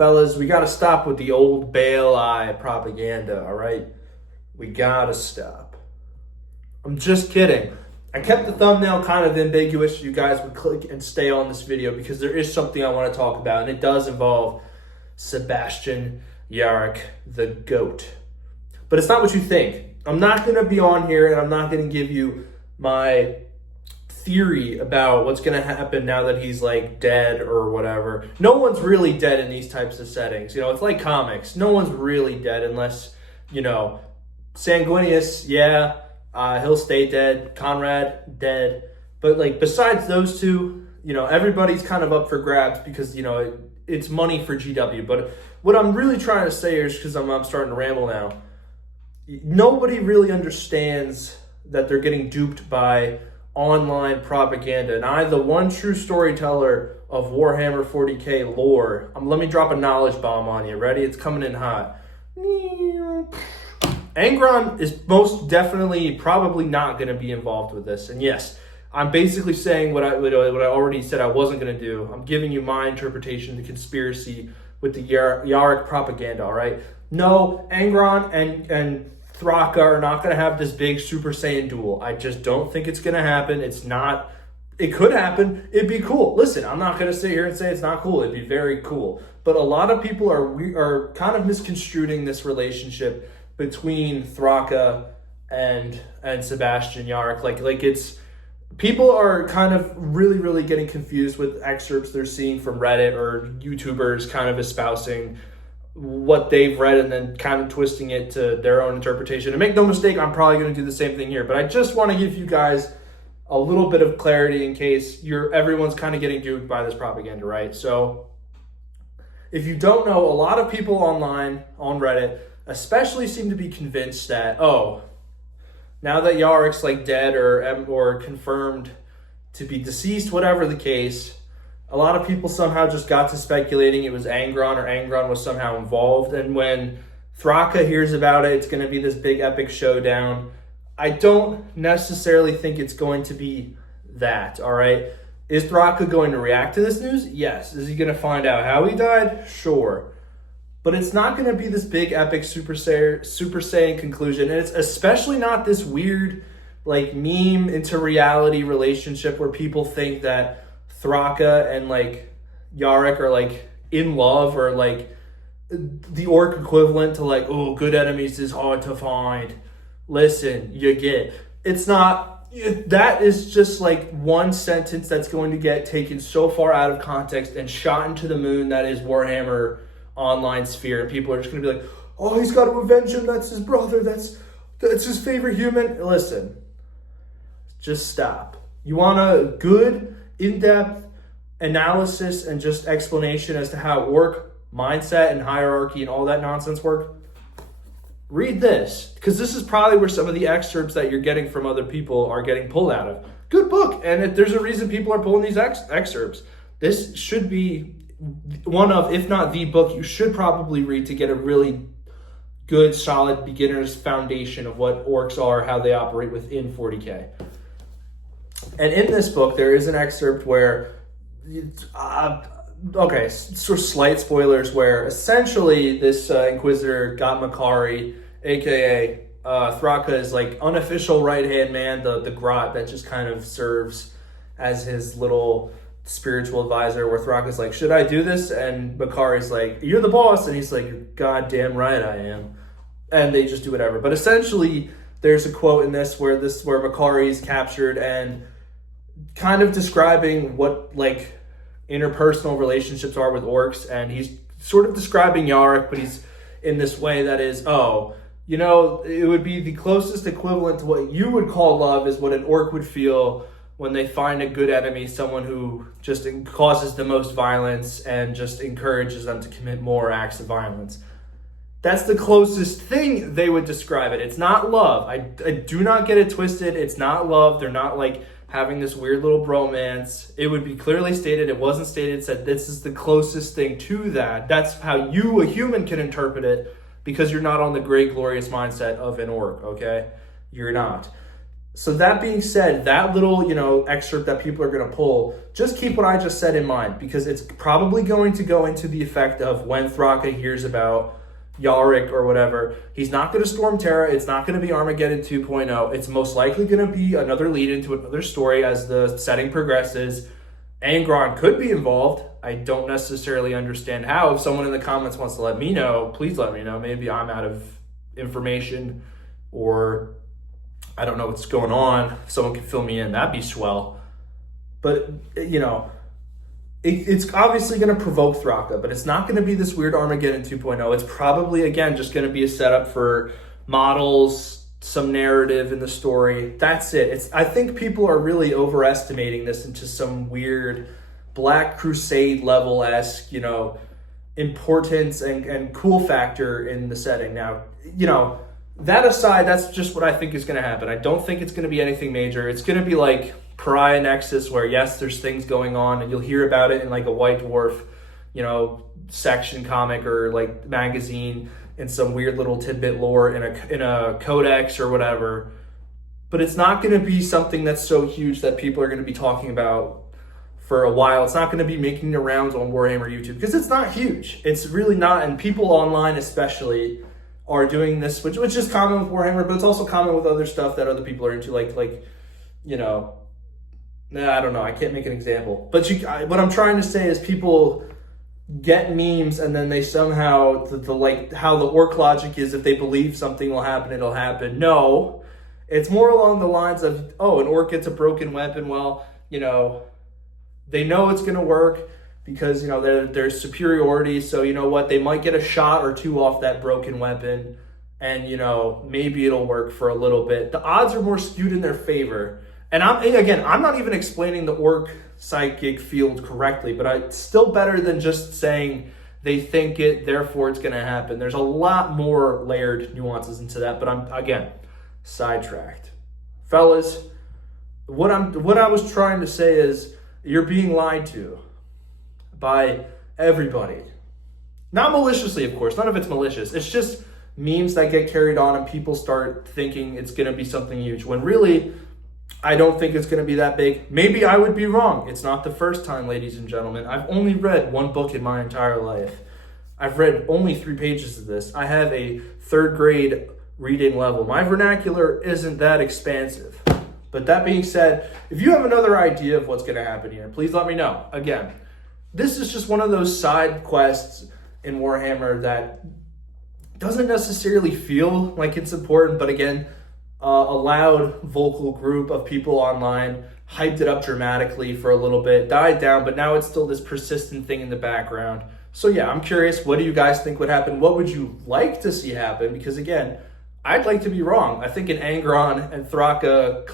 Fellas, we got to stop with the old Bail Eye propaganda, all right? We got to stop. I'm just kidding. I kept the thumbnail kind of ambiguous so you guys would click and stay on this video because there is something I want to talk about, and it does involve Sebastian Yarrick, the GOAT. But it's not what you think. I'm not going to be on here and I'm not going to give you my theory about what's going to happen now that he's like dead or whatever. No one's really dead in these types of settings. You know, it's like comics. No one's really dead unless, you know, Sanguinius, he'll stay dead. Conrad, dead. But like besides those two, you know, everybody's kind of up for grabs because, you know, it's money for GW. But what I'm really trying to say here is because I'm starting to ramble now. Nobody really understands that they're getting duped by online propaganda. And I, the one true storyteller of Warhammer 40k lore, let me drop a knowledge bomb on you. Ready? It's coming in hot. Angron is most definitely probably not going to be involved with this. And yes, I'm basically saying what I already said I wasn't going to do. I'm giving you my interpretation of the conspiracy with the Yarrick propaganda, all right? No, Angron and Thraka are not going to have this big Super Saiyan duel. I just don't think it's going to happen. It's not. It could happen. It'd be cool. Listen, I'm not going to sit here and say it's not cool. It'd be very cool. But a lot of people are kind of misconstruing this relationship between Thraka and Sebastian Yarrick. Like it's people are kind of really getting confused with excerpts they're seeing from Reddit or YouTubers kind of espousing what they've read and then kind of twisting it to their own interpretation. And make no mistake, I'm probably going to do the same thing here. But I just want to give you guys a little bit of clarity in case everyone's kind of getting duped by this propaganda, right? So if you don't know, a lot of people online on Reddit especially seem to be convinced that, oh, now that Yarrick's like dead or confirmed to be deceased, whatever the case, a lot of people somehow just got to speculating it was Angron or Angron was somehow involved. And when Thraka hears about it, it's going to be this big epic showdown. I don't necessarily think it's going to be that, all right? Is Thraka going to react to this news? Yes. Is he going to find out how he died? Sure. But it's not going to be this big epic Super Saiyan conclusion. And it's especially not this weird like meme into reality relationship where people think that Thraka and like Yarrick are like in love or like the orc equivalent to like, oh, good enemies is hard to find. Listen, you get. It's not, that is just like one sentence that's going to get taken so far out of context and shot into the moon that is Warhammer online sphere. And people are just going to be like, oh, he's got to avenge him. That's his brother. That's his favorite human. Listen, just stop. You want a good, in-depth analysis and just explanation as to how orc mindset and hierarchy and all that nonsense work? Read this, because this is probably where some of the excerpts that you're getting from other people are getting pulled out of. Good book, and there's a reason people are pulling these excerpts. This should be one of, if not the book, you should probably read to get a really good, solid beginner's foundation of what orcs are, how they operate within 40k. And in this book, there is an excerpt where, okay, sort of slight spoilers, where essentially this Inquisitor got Makari, aka Thraka, is like unofficial right-hand man, the grot that just kind of serves as his little spiritual advisor, where Thraka's like, should I do this? And Makari's like, you're the boss. And he's like, you're goddamn right I am. And they just do whatever. But essentially, there's a quote in this where Makari is captured and kind of describing what like interpersonal relationships are with orcs, and he's sort of describing Yarrick, but he's in this way that is, oh, you know, it would be the closest equivalent to what you would call love is what an orc would feel when they find a good enemy, someone who just causes the most violence and just encourages them to commit more acts of violence. That's the closest thing they would describe it. It's not love. I do not get it twisted. It's not love. They're not like having this weird little bromance. It would be clearly stated. It wasn't stated. It said this is the closest thing to that. That's how you, a human, can interpret it because you're not on the great, glorious mindset of an orc, okay? You're not. So that being said, that little, excerpt that people are going to pull, just keep what I just said in mind, because it's probably going to go into the effect of when Thraka hears about Yarrick or whatever, he's not going to storm Terra. It's not going to be Armageddon 2.0. It's most likely going to be another lead into another story as the setting progresses. Angron could be involved. I don't necessarily understand how. If someone in the comments wants to let me know, please let me know. Maybe I'm out of information, or I don't know what's going on. If someone can fill me in, that'd be swell. But, it's obviously going to provoke Thraka, but it's not going to be this weird Armageddon 2.0. It's probably, again, just going to be a setup for models, some narrative in the story. That's it. I think people are really overestimating this into some weird Black Crusade level-esque, importance and cool factor in the setting. Now, that aside, that's just what I think is going to happen. I don't think it's going to be anything major. It's going to be like Pariah Nexus, where yes, there's things going on and you'll hear about it in like a White Dwarf, section comic or like magazine in some weird little tidbit lore in a codex or whatever. But it's not going to be something that's so huge that people are going to be talking about for a while. It's not going to be making the rounds on Warhammer YouTube because it's not huge. It's really not, and people online especially are doing this, which is common with Warhammer, but it's also common with other stuff that other people are into, I don't know, I can't make an example. But what I'm trying to say is people get memes and then they somehow, how the orc logic is, if they believe something will happen, it'll happen. No, it's more along the lines of, an orc gets a broken weapon. Well, they know it's going to work because, there's superiority. So, they might get a shot or two off that broken weapon and, maybe it'll work for a little bit. The odds are more skewed in their favor. And I'm not even explaining the orc psychic field correctly, but it's still better than just saying they think it, therefore it's going to happen. There's a lot more layered nuances into that, but I'm, again, sidetracked. Fellas, what I was trying to say is you're being lied to by everybody. Not maliciously, of course. None of it's malicious. It's just memes that get carried on and people start thinking it's going to be something huge, when really, I don't think it's going to be that big. Maybe I would be wrong. It's not the first time, ladies and gentlemen. I've only read one book in my entire life. I've read only 3 pages of this. I have a 3rd grade reading level. My vernacular isn't that expansive. But that being said, if you have another idea of what's going to happen here, please let me know. Again, this is just one of those side quests in Warhammer that doesn't necessarily feel like it's important, but again, a loud vocal group of people online hyped it up dramatically for a little bit, died down, but now it's still this persistent thing in the background. So yeah, I'm curious, what do you guys think would happen? What would you like to see happen? Because again, I'd like to be wrong. I think an Angron and Thraka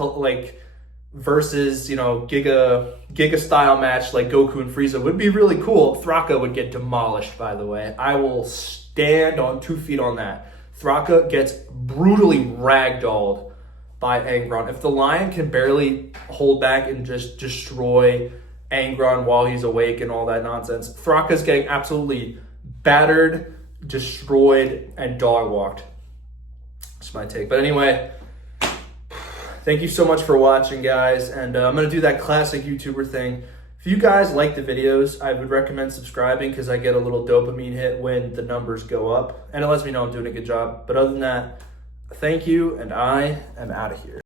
versus, Giga style match like Goku and Frieza would be really cool. Thraka would get demolished, by the way. I will stand on 2 feet on that. Thraka gets brutally ragdolled by Angron. If the lion can barely hold back and just destroy Angron while he's awake and all that nonsense, Thraka's getting absolutely battered, destroyed, and dog-walked. That's my take. But anyway, thank you so much for watching, guys. And I'm going to do that classic YouTuber thing. If you guys like the videos, I would recommend subscribing because I get a little dopamine hit when the numbers go up. And it lets me know I'm doing a good job. But other than that, thank you, and I am out of here.